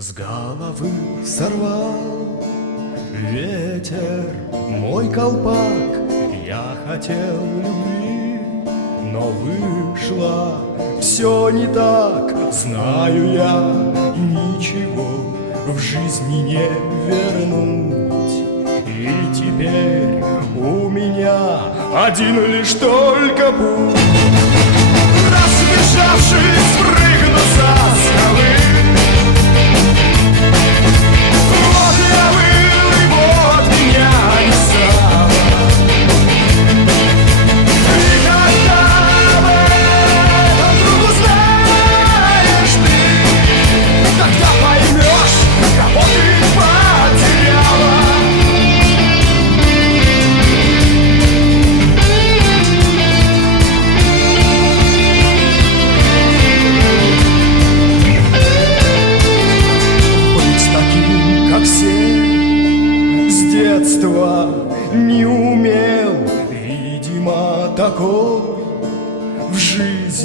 С головы сорвал ветер мой колпак. Я хотел любви, но вышло все не так. Знаю я, ничего в жизни не вернуть. И теперь у меня один лишь только путь. Разбежавшись, прыгну со скалы. Вот я был, и вот меня не стало. И когда об этом вдруг узнаешь ты, тогда поймешь, кого ты потеряла. Как все с детства не умел, видимо, такой в жизни.